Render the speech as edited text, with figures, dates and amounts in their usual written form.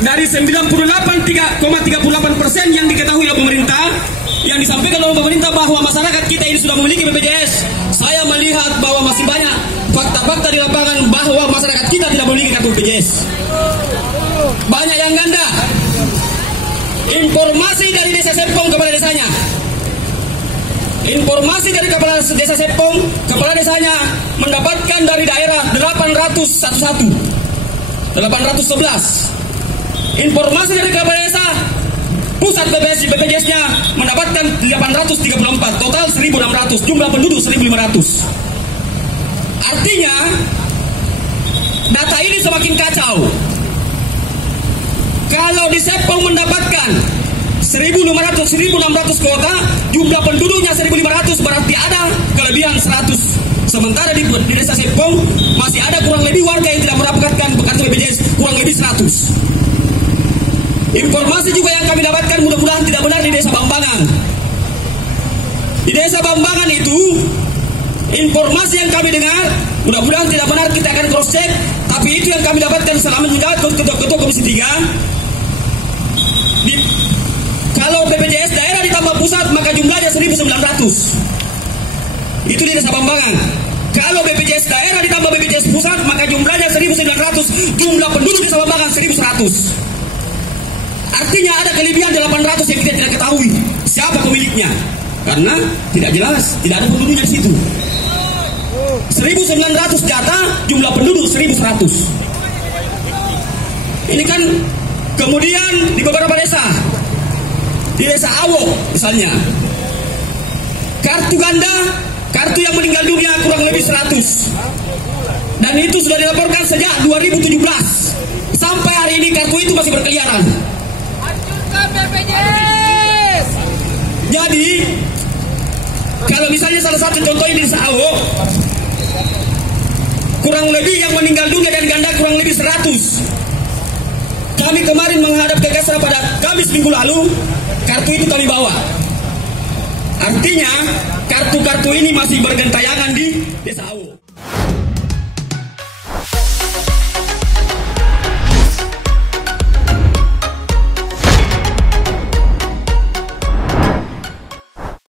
dari 98,38% yang diketahui oleh pemerintah, yang disampaikan oleh pemerintah bahwa masyarakat kita ini sudah memiliki BPJS, saya melihat bahwa masih banyak fakta-fakta di lapangan bahwa masyarakat kita tidak memiliki kartu BPJS. Banyak yang ganda. Informasi dari desa Serpong kepada desanya. Informasi dari kepala desa Serpong, kepala desanya mendapatkan dari daerah 811. Informasi dari kepala desa pusat BPJS-nya mendapatkan 834, total 1.600, jumlah penduduk 1.500. Artinya data ini semakin kacau. Kalau di Serpong mendapatkan 1.600 kuota, jumlah penduduknya 1.500, berarti ada kelebihan 100. Sementara di desa Serpong masih ada kurang lebih warga yang tidak mendapatkan kartu BPJS, kurang lebih 100. Informasi juga yang kami dapatkan mudah-mudahan tidak benar di desa Bambangan. Di desa Bambangan itu, informasi yang kami dengar, mudah-mudahan tidak benar, kita akan cross check, tapi itu yang kami dapatkan selama menjabat ketua Komisi 3. Kalau BPJS daerah ditambah pusat, maka jumlahnya 1.900. Itu di desa Bambangan. Kalau BPJS daerah ditambah BPJS pusat, maka jumlahnya 1.900. Jumlah penduduk desa Bambangan 1.100. Artinya ada kelebihan 800 yang kita tidak ketahui siapa pemiliknya, karena tidak jelas, tidak ada penduduknya di situ. 1.900 data, jumlah penduduk 1.100. Ini kan kemudian di beberapa desa, di desa Awo misalnya, kartu ganda, kartu yang meninggal dunia kurang lebih 100, dan itu sudah dilaporkan sejak 2017 sampai hari ini kartu itu masih berkeliaran. BPJS. Jadi kalau misalnya salah satu contohnya di desa Awo, kurang lebih yang meninggal dunia dan ganda kurang lebih 100. Kami kemarin menghadap ke Kesra pada Kamis minggu lalu, kartu itu kami bawa. Artinya kartu-kartu ini masih bergentayangan di desa Awo.